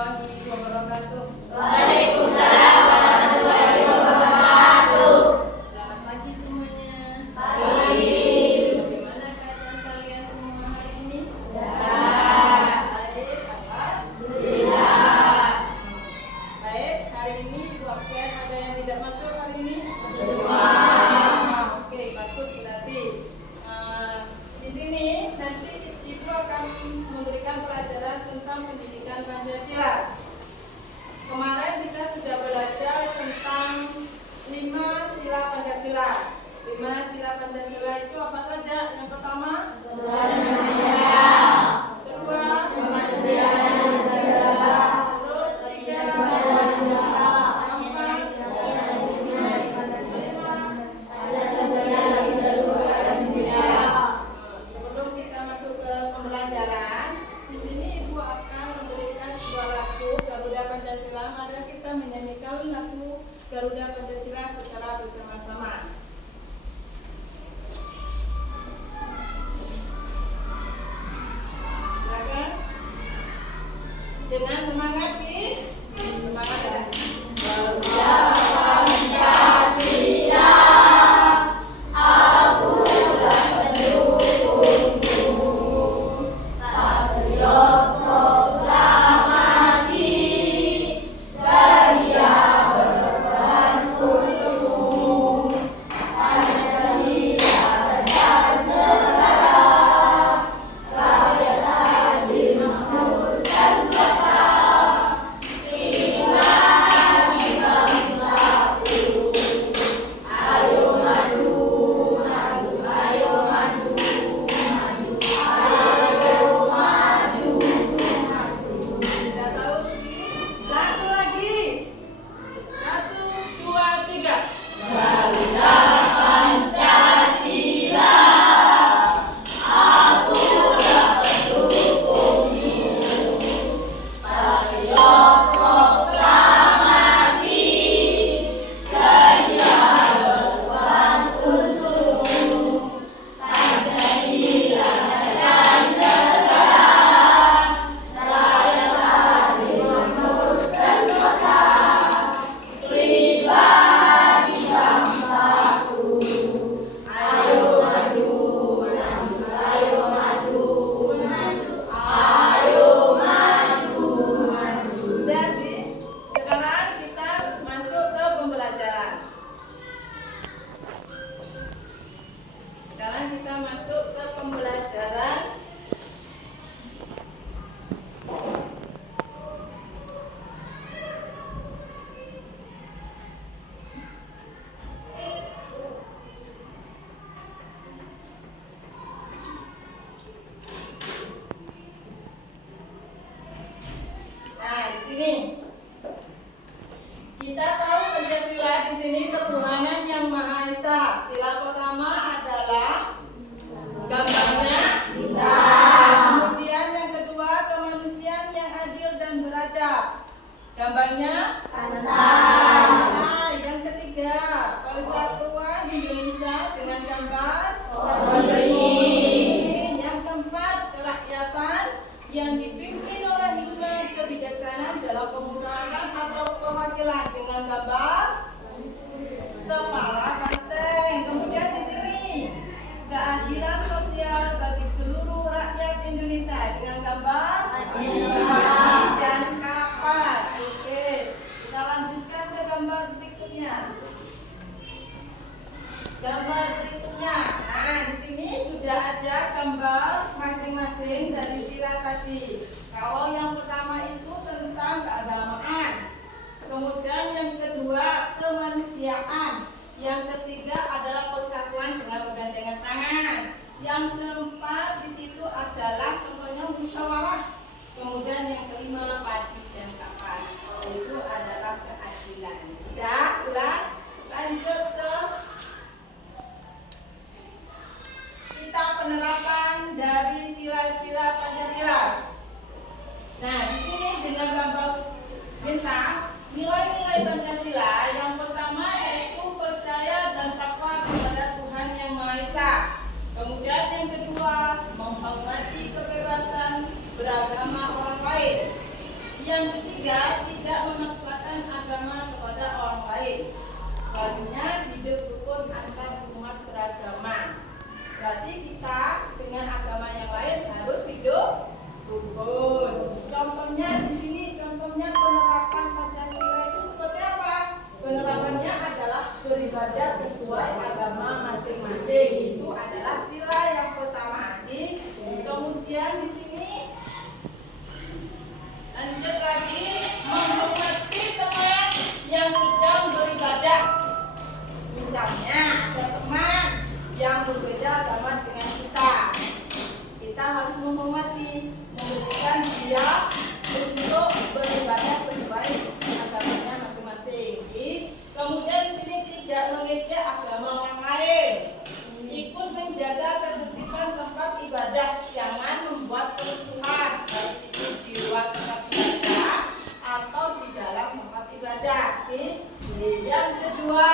warahmatullahi wabarakatuh. Waalaikumsalam warahmatullahi wabarakatuh. Selamat pagi semuanya. Pagi. Bagaimana keadaan kalian semua hari ini? Baik. Baik, Alhamdulillah. baik. Hari ini Ibu absen, ada yang tidak masuk hari ini? Semua. Oke, bagus berarti. Di sini nanti Ibu akan memberikan pelajaran tentang pendidikan Pancasila. Kemarin kita sudah belajar tentang 5 sila Pancasila. 5 sila Pancasila itu apa saja? Yang pertama, Tuhan Yang Maha Esa. kedua, Kemanusiaan dan negara. terus tiga, keempat, kelima. Ada sosial bagi seluruh Indonesia. Sebelum kita masuk ke pembelajaran, di sini Ibu akan memberikan sebuah lagu Garuda Pancasila. Mari kita menyanyikan lagu Garuda Pancasila secara bersama-sama. Silakan. Dengan semangat semangat ya. Garuda Pancasila, akulah pendukungmu. Patriot proklamasi, saya berkorban untukmu. Pancasila besar negara, rakyat adil makmur sentosa. Imani bangsaku, ayo maju, maju, ayo maju, maju, ayo maju, maju. Sudah tahu? Satu lagi. 1, 2, 3. Garuda Pancasila, akulah pendukungmu. Patriot proklamasi, saya berkorban untukmu. Pancasila dasar negara, rakyat adil makmur sentosa. Pribadi bangsaku, ayo maju, maju, ayo maju, maju, ayo maju, maju. Sudah sih. Sekarang kita masuk ke pembelajaran. Sekarang kita masuk ke pembelajaran. Nah, di sini kita tahu Pancasila di sini ketuhanan yang Maha Esa. Sila pertama adalah gambarnya. Kemudian yang kedua kemanusiaan yang adil dan beradab. Gambarnya. Nah, yang ketiga persatuan Indonesia dengan gambar. Yang keempat kerakyatan yang dipimpin oleh hikmat kebijaksanaan dalam pemusyawaratan atau perwakilan dengan gambar kepala banteng. Kemudian di sini keadilan sosial bagi seluruh rakyat Indonesia dengan gambar dan kapas. Oke, kita lanjutkan ke gambar berikutnya. Gambar berikutnya. Nah, di sini sudah ada gambar masing-masing dari sila tadi. Kalau yang pertama itu tentang keagamaan. Kemudian yang kedua kemanusiaan. Yang ketiga adalah persatuan dengan bergandengan tangan. Yang keempat di situ adalah contohnya musyawarah. Kemudian yang kelima padi dan kapas. Itu adalah keadilan. Sudah jelas? Lanjut ke kita penerapan dari sila-sila Pancasila. Nah, di sini dengan gambar bintang nilai-nilai Pancasila yang pertama yaitu percaya dan takwa kepada Tuhan Yang Maha Esa. Kemudian yang kedua menghormati kebebasan beragama orang lain. Yang ketiga, tidak memaksakan agama kepada orang lain. Selanjutnya, hidup rukun antar umat beragama. Berarti kita dengan agama yang lain harus hidup rukun. Contohnya di sini, contohnya penerapan Pancasila itu seperti apa? Penerapannya adalah beribadah sesuai agama masing-masing. Itu adalah sila yang pertama, adik. Kemudian di sini lanjut lagi, menghormati teman yang sedang beribadah. Misalnya ada teman yang berbeda agama dengan kita harus menghormati, memberikan dia untuk beribadah sesuai agamanya masing-masing. Kemudian di sini tidak mengejek agama orang lain, ikut menjaga ketertiban tempat ibadah, jangan membuat kerusuhan, baik itu di luar tempat ibadah atau di dalam tempat ibadah. Yang kedua,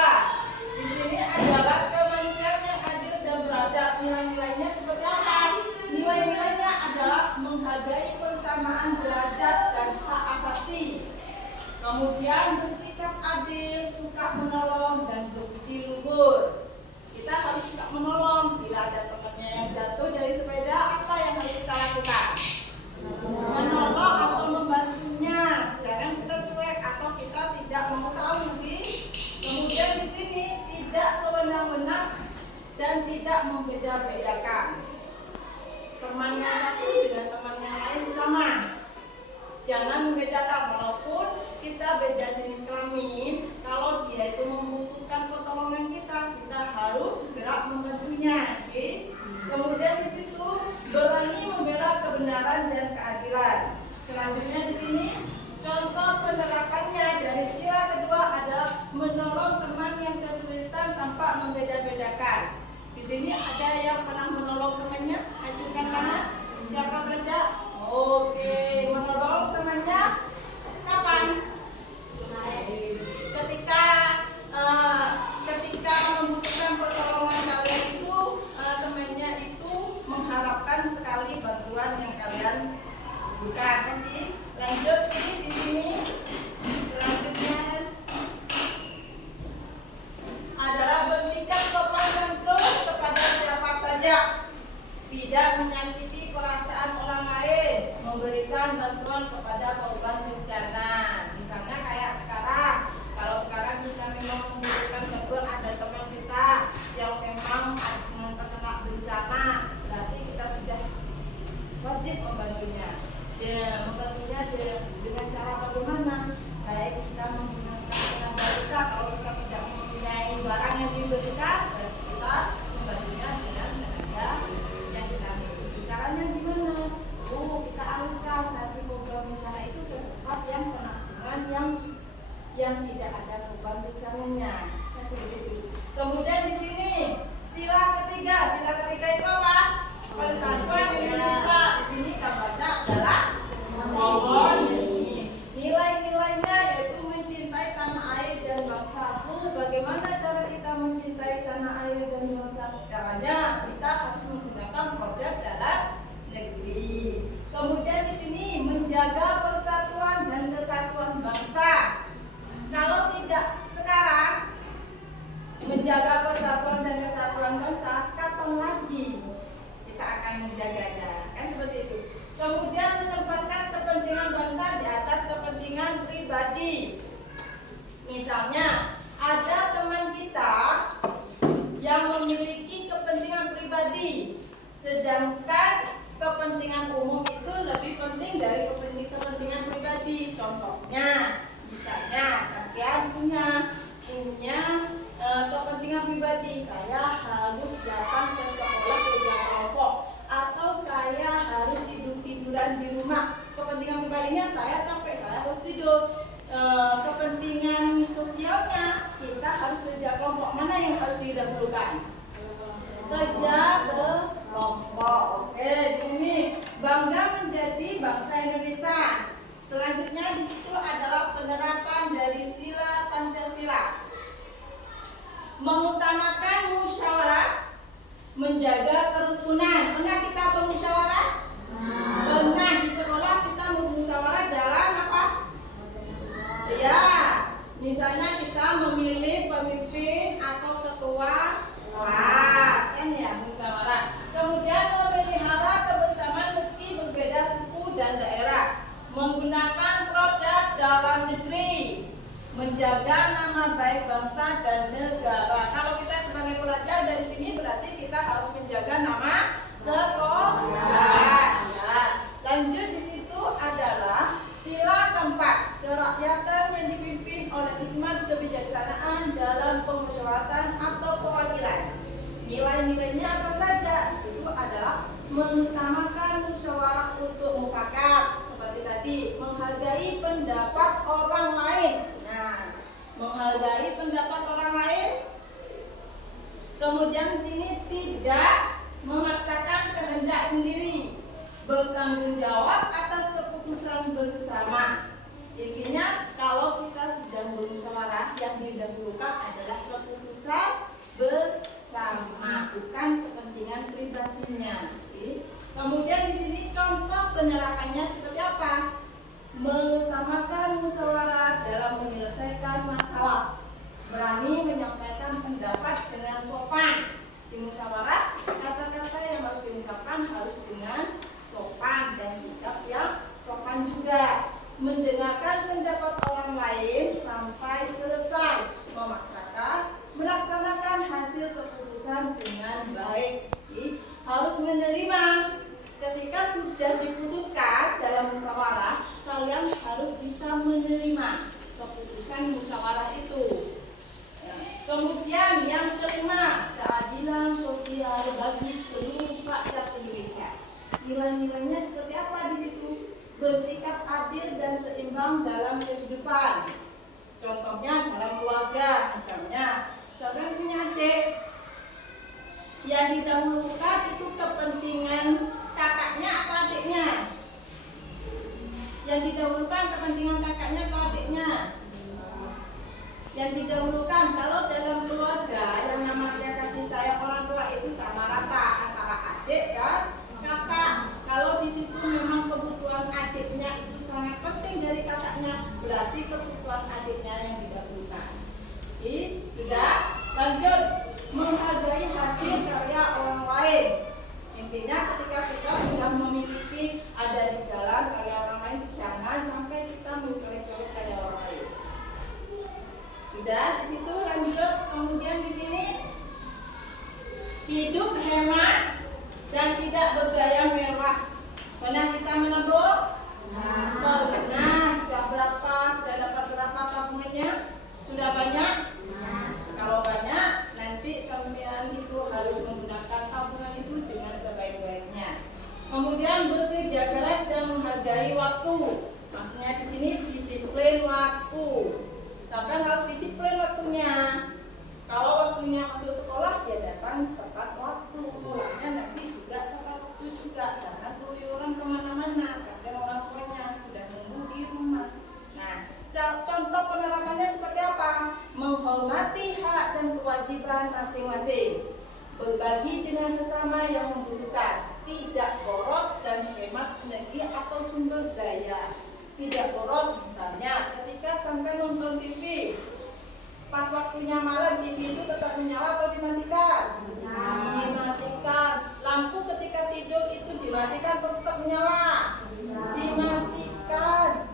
di sini adalah kemanusiaan yang adil dan beradab. Nilai-nilainya seperti apa? Nilai-nilainya adalah menghargai persamaan derajat dan hak asasi. Kemudian bersikap adil, suka menolong dan berbudi luhur. Kita harus suka menolong. Bila ada temannya yang jatuh dari sepeda, apa yang harus kita lakukan? Menolong atau membantunya. Jangan kita cuek atau kita tidak mau tahu. Kemudian di sini tidak sewenang-wenang dan tidak membeda-bedakan. Teman yang satu dengan teman yang lain sama. Jangan membedakan, walaupun kita beda jenis kelamin, kalau dia itu membutuhkan pertolongan kita harus segera membantunya. Kemudian di situ berani membela kebenaran dan keadilan. Selanjutnya di sini contoh penerapannya dari sila kedua adalah menolong teman yang kesulitan tanpa membeda-bedakan. Di sini ada yang pernah menolong temannya? Ajukan tangan. Siapa saja? Oke, menolong temannya kapan? Ketika membutuhkan pertolongan kalian itu, temannya itu mengharapkan sekali bantuan yang kalian bukan. Nanti lanjut di sini. Selanjutnya adalah bersikap sopan santun kepada siapa saja, tidak menyakiti perasaan orang lain, memberikan bantuan kepada korban bencana. Misalnya kayak sekarang, kalau sekarang kita memang membutuhkan bantuan, ada teman kita yang memang terkena bencana, berarti kita sudah wajib membantunya. Membantunya dengan cara bagaimana? Baik kita menggunakan tenaga kita, kalau kita tidak mempunyai barang yang diberikan, berarti kita membantunya dengan tenaga yang kita miliki. Caranya gimana? Kita alihkan nanti program bencana itu ke tempat yang penampungan yang tidak ada korban bencananya. Seperti itu. Kemudian di sini sila ketiga itu apa? Persatuan Indonesia. Di sini gambarnya adalah pohon. Nilai-nilainya yaitu mencintai tanah air dan bangsaku. Bagaimana cara kita mencintai tanah air dan bangsa? Caranya kita harus menggunakan produk dalam negeri. Kemudian di sini menjaga persatuan dan kesatuan bangsa. Kalau tidak sekarang menjaga persatuan dan kesatuan bangsa, kapan lagi kita akan menjaganya? Kan seperti itu. Kemudian menempatkan kepentingan bangsa di atas kepentingan pribadi. Misalnya ada teman kita yang memiliki kepentingan pribadi, sedangkan kepentingan umum itu lebih penting dari kepentingan pribadi. Contohnya, misalnya kalian punya kepentingan pribadi, saya harus datang ke sekolah kerja kelompok, atau saya harus tiduran di rumah. Kepentingan pribadinya saya capek, saya harus tidur. Kepentingan sosialnya kita harus kerja kelompok. Mana yang harus didahulukan? Kerja kelompok. Oke, di sini bangga menjadi bangsa Indonesia. Selanjutnya di situ adalah penerapan dari sila Pancasila. Mengutamakan musyawarah, menjaga kerukunan. Pernah kita bermusyawarah? Pernah. Di sekolah kita bermusyawarah dalam apa? menjaga nama baik bangsa dan negara. Kalau kita sebagai pelajar dari sini berarti kita harus menjaga nama sekolah. Ya. Lanjut di situ adalah sila keempat, kerakyatan yang dipimpin oleh hikmat kebijaksanaan dalam pemusyawaratan atau perwakilan. Nilai-nilainya apa saja? Di situ adalah mengutamakan musyawarah untuk mufakat, seperti tadi, menghargai pendapat orang lain. Nah, menghargai pendapat orang lain. Kemudian di sini tidak memaksakan kehendak sendiri, bertanggung jawab atas keputusan bersama. Intinya kalau kita sudah bermusyawarah, yang didahulukan adalah keputusan bersama, bukan kepentingan pribadinya. Kemudian di sini contoh penerapannya seperti apa? Mengutamakan musyawarah dalam menyelesaikan masalah, berani menyampaikan pendapat dengan sopan. Di musyawarah, kata-kata yang harus diungkapkan harus dengan sopan dan sikap yang sopan juga. Mendengarkan pendapat orang lain sampai selesai, memaksakan melaksanakan hasil keputusan dengan baik. Jadi, harus menerima. Ketika sudah diputuskan dalam musyawarah, kalian harus bisa menerima keputusan musyawarah itu. Kemudian yang kelima, keadilan sosial bagi seluruh rakyat Indonesia. Nilai-nilainya seperti apa di situ? Bersikap adil dan seimbang dalam kehidupan. Contohnya dalam keluarga, misalnya, siapa punya adik, yang didahulukan itu kepentingan kakaknya apa adiknya? Yang didahulukan kepentingan kakaknya atau adiknya? Yang didahulukan. Kalau dalam keluarga yang namanya kasih sayang orang tua itu sama rata antara adik dan kakak. Kalau di situ memang kebutuhan adiknya itu sangat penting dari kakaknya, berarti kebutuhan adiknya yang didahulukan. Jadi sudah. Lanjut, menghargai hasil karya orang lain. Intinya ketika kita sudah memiliki ada di jalan karya orang lain, jangan sampai kita mengcolek-colek karya orang lain. Sudah di situ. Lanjut, kemudian di sini hidup hemat dan tidak bergaya mewah. Pernah kita menabung? Pernah. Sudah berapa? Sudah dapat berapa tabungannya? Sudah banyak? Kalau banyak, nanti sampean itu harus menggunakan tabungan itu dengan sebaik-baiknya. Kemudian bekerja keras dan menghargai waktu. Maksudnya di sini disiplin waktu. Sampean harus disiplin waktunya. Kalau waktunya masuk sekolah, ya datang tepat waktu. Pulangnya nanti juga tepat waktu juga. Jangan keluyuran kemana-mana. Kasihan orang tuanya sudah nunggu di rumah. Nah, contoh penerapannya seperti apa? Menghormati hak dan kewajiban masing-masing, berbagi dengan sesama yang membutuhkan, tidak boros dan hemat energi atau sumber daya. Tidak boros, misalnya ketika sampai nonton TV, pas waktunya malam TV itu tetap menyala atau dimatikan? Dimatikan. Lampu ketika tidur itu dimatikan atau tetap menyala? Dimatikan.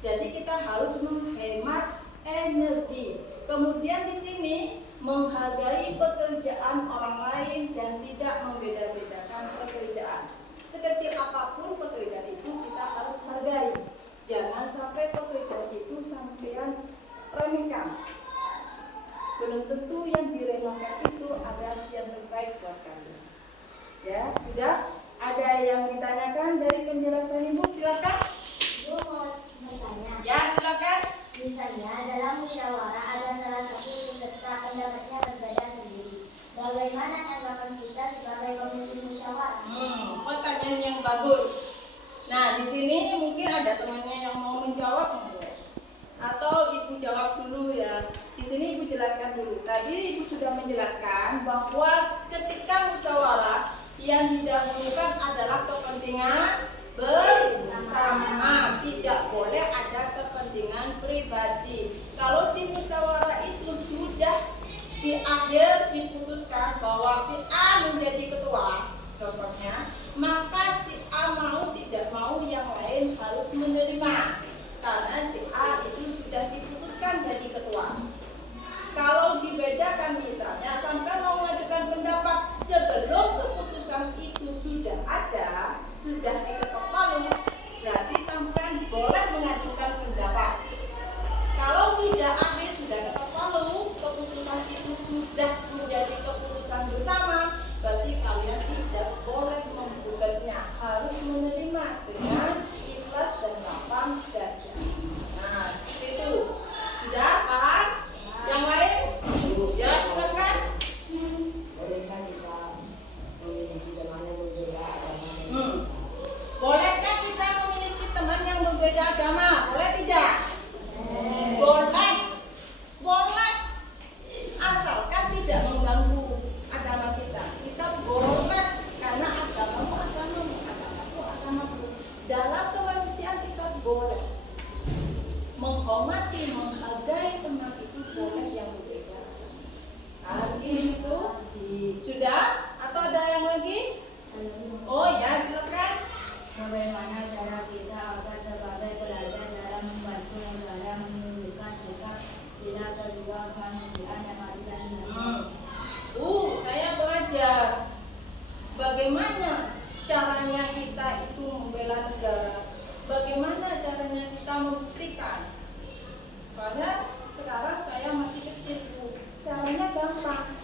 Jadi kita harus menghemat energi. Kemudian di sini menghargai pekerjaan orang lain dan tidak membeda-bedakan pekerjaan. Sekecil apapun pekerjaan itu kita harus hargai. Jangan sampai pekerjaan itu sampean remehkan. Belum tentu yang diremehkan itu adalah yang terbaik buat kalian. Ya, sudah. Ada yang ditanyakan dari penjelasan Ibu? Silakan. Ibu mau bertanya. Ya, silakan. Misalnya dalam musyawarah ada salah satu peserta pendapatnya berbeda sendiri. Bagaimana tanggapan kita sebagai pemimpin musyawarah? Pertanyaan yang bagus. Nah, di sini mungkin ada temannya yang mau menjawab mungkin. Atau Ibu jawab dulu ya. Di sini Ibu jelaskan dulu. Tadi Ibu sudah menjelaskan bahwa ketika musyawarah yang didahulukan adalah kepentingan bersama, tidak boleh ada kepentingan pribadi. Kalau di musyawarah itu sudah di akhir diputuskan bahwa si A menjadi ketua, contohnya, maka si A mau tidak mau yang lain harus menerima, karena si A itu sudah diputuskan dari boleh. Menghormati, menghargai teman itu boleh yang berbeda. Lagi itu sudah? Atau ada yang lagi? Oh ya, silakan. Bagaimana cara kita agar sebagai pelajar dalam membantu negara menunjukkan sikap sila kedua kemanusiaan yang adil dan benar? Saya belajar bagaimana caranya kita itu membela negara. Bagaimana caranya kita membuktikan. Soalnya sekarang saya masih kecil, Bu. Caranya gampang.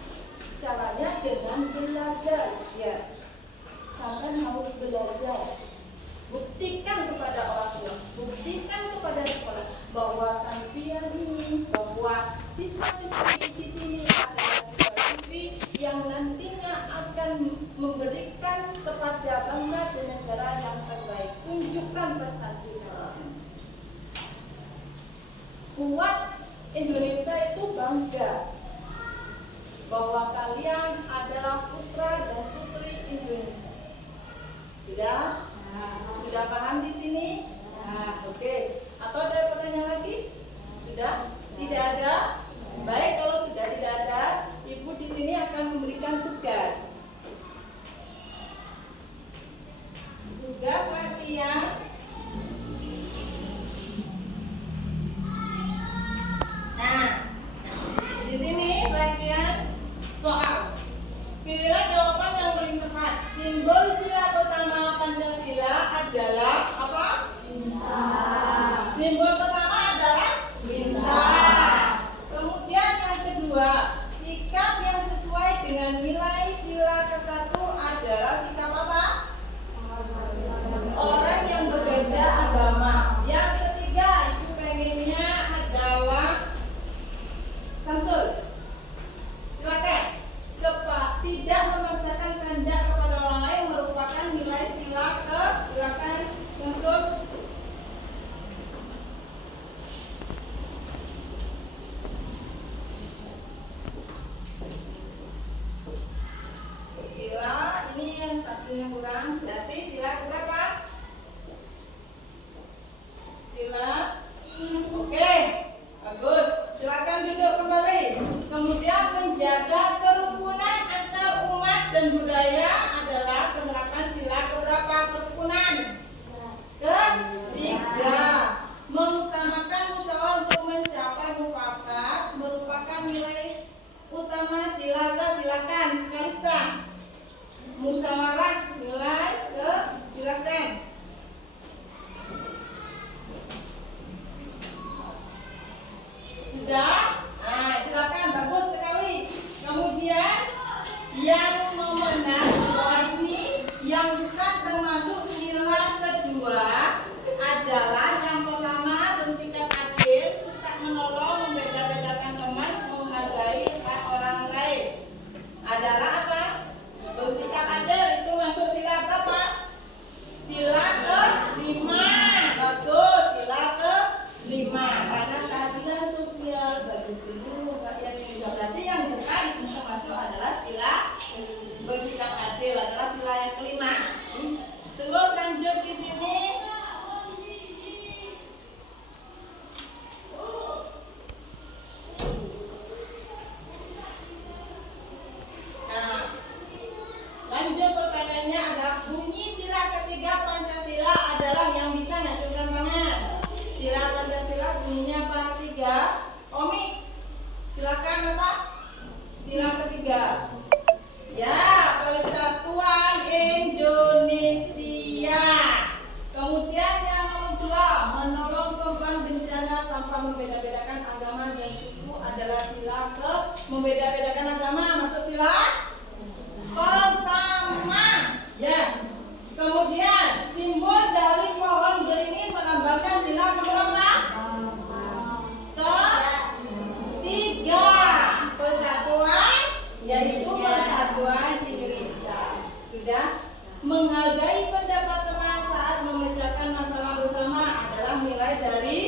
Caranya dengan belajar, ya. Sampai harus belajar. Buktikan kepada orang tua, buktikan kepada sekolah bahwa santrian ini, bahwa siswa-siswi di sini adalah siswa-siswi yang nantinya akan memberikan kepada bangsa dan negara yang terbaik. Tunjukkan prestasi kalian. Buat Indonesia itu bangga bahwa kalian adalah putra dan putri Indonesia. Sudah? Sudah paham di sini? Oke. Atau ada pertanyaan lagi? Sudah? Tidak ada? Baik, kalau sudah tidak ada, Ibu di sini akan memberikan tugas. Tugas latihan. Nah, di sini latihan soal. Pilihlah jawaban yang paling tepat. Simbol sila pertama Pancasila adalah apa? Bintang. Simbol pertama adalah bintang. Kemudian yang kedua, sikap yang sesuai dengan nilai sila ke-1 adalah sikap apa? Orang yang berbeda agama. Yang ketiga, itu pengennya adalah Samsul. Silakan. Tidak memaksakan kehendak kepada orang lain merupakan nilai sila ke. Silakan Samsul. Sila ini yang satunya kurang. Berarti sila berapa? Sila. Oke, bagus. Silakan duduk kembali. Kemudian menjaga kerukunan antar umat dan budaya adalah penerapan sila keberapa kerukunan? Ketiga. Mengutamakan musyawarah untuk mencapai mufakat merupakan nilai utama sila ke. Silakan Kalista. Musyawarah nilai ke. Silakan. Sudah? Nah, silakan, bagus sekali. Kemudian yang memenang di bawah ini yang bukan termasuk sila kedua adalah yang pertama bersikap adil, suka menolong, membeda-bedakan teman, menghargai hak orang lain. Adalah apa? Bersikap adil itu masuk sila berapa? Sila ke-5. Bagus, sila ke-5. Karena keadilan sosial bagi seluruh rakyat Indonesia. Berarti yang bukan termasuk adalah sila bersikap adil, adalah sila yang ke-5. Terus lanjut di sini. Nah, lanjut pertanyaannya adalah bunyi sila ketiga Pancasila adalah yang bisa ngacungkan tangan. Sila Pancasila bunyinya apa ketiga? Komik. Silakan apa? Sila ketiga. Ya, Persatuan Indonesia. Kemudian yang nomor 2, menolong korban bencana tanpa membeda-bedakan agama dan suku adalah sila ke. Membeda-bedakan agama masuk sila pertama. Ya. Kemudian simbol dari pohon beringin melambangkan sila keberapa? Ketiga. Persatuan, yaitu Persatuan Indonesia. Sudah? Menghargai pendapat teman saat memecahkan masalah bersama adalah nilai dari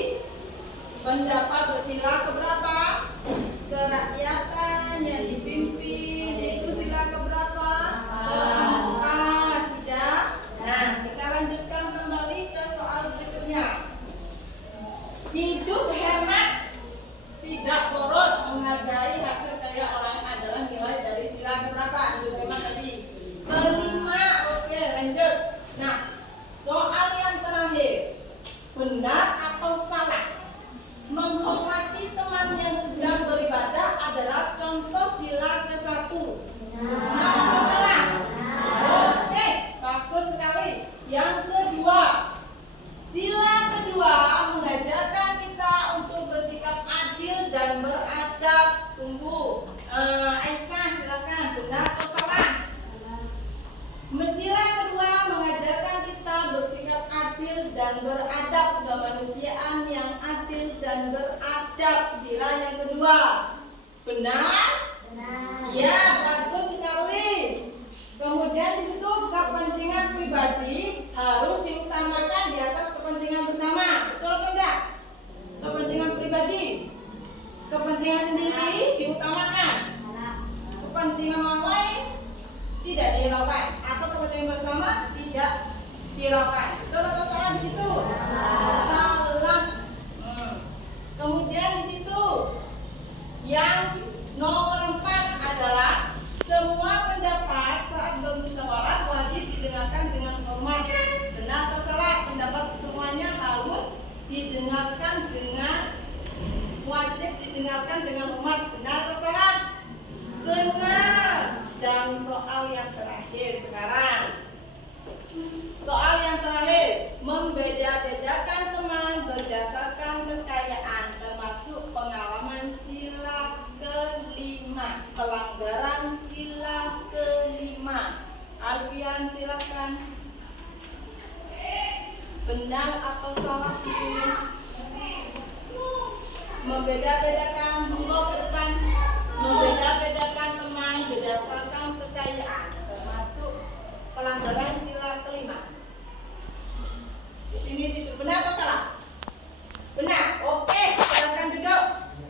pendapat bersila keberapa? Kerakyatan yang dipimpin itu sila keberapa? Keempat. Sudah? Nah, kita lanjutkan kembali ke soal berikutnya. atau salah. Menghormati teman yang sedang beribadah adalah contoh sila ke-1. Benar atau salah? Oke, bagus sekali. Yang kedua, sila kedua mengajarkan kita untuk bersikap adil dan beradab. Tunggu, Aisyah silakan, benar atau salah? Sila kedua mengajarkan kita bersikap adil dan beradab, kemanusiaan yang adil dan beradab. Sila yang kedua, benar? Benar. Ya, bagus sekali. Kemudian di situ kepentingan pribadi harus diutamakan di atas kepentingan bersama. Betul atau enggak? Kepentingan pribadi, kepentingan sendiri diutamakan. Kepentingan orang lain tidak dihiraukan, atau kepentingan bersama tidak dihiraukan. Betul atau salah di situ? Salah. Kemudian di situ yang nomor 4 adalah semua pendapat saat bermusyawarah wajib didengarkan dengan hormat. Benar atau salah? Pendapat semuanya harus didengarkan wajib didengarkan dengan hormat. Benar atau salah? Benar. Dan soal yang terakhir sekarang. Soal yang terakhir, membeda-bedakan teman berdasarkan kekayaan, termasuk pengalaman sila kelima, pelanggaran sila kelima. Alfian silakan. Benar atau salah di sini? Membeda-bedakan, monggo ke depan. Membeda-bedakan teman berdasarkan kekayaan, termasuk pelanggaran sila kelima. Di sini benar atau salah? Benar. Oke, silakan duduk.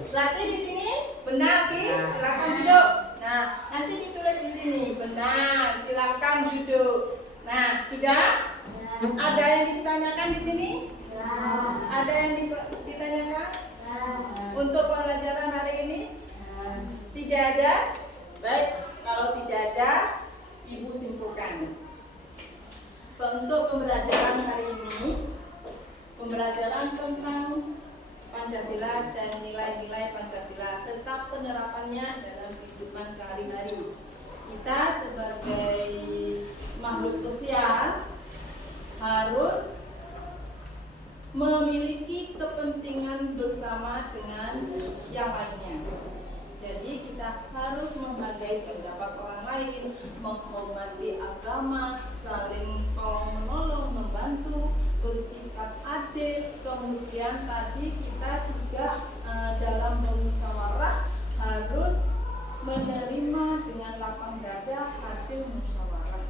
Berarti di sini benar, Ki. Silakan duduk. Nah, nanti ditulis di sini benar. Silakan duduk. Nah, sudah? Ada yang ditanyakan di sini? Ada yang ditanyakan? Untuk pelajaran hari ini? Tidak ada? Baik, kalau tidak ada, Ibu simpulkan. Untuk pembelajaran hari ini, pembelajaran tentang Pancasila dan nilai-nilai Pancasila serta penerapannya dalam kehidupan sehari-hari. Kita sebagai makhluk sosial harus memiliki kepentingan bersama dengan yang lainnya. Jadi kita harus menghargai pendapat orang lain, menghormati agama, saling tolong-menolong, membantu, bersikap adil. Kemudian tadi kita juga dalam bermusyawarah harus menerima dengan lapang dada hasil musyawarah.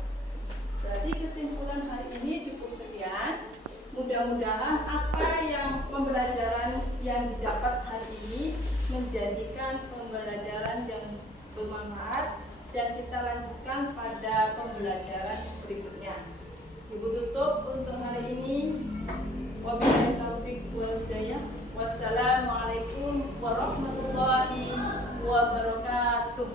Jadi kesimpulan hari ini cukup sekian. Mudah-mudahan apa yang pembelajaran yang didapat hari ini menjadikan pembelajaran yang bermanfaat dan kita lanjutkan pada pembelajaran berikutnya. Ibu tutup untuk hari ini. Wabillahi taufiq wal hidayah. Wassalamualaikum warahmatullahi wabarakatuh.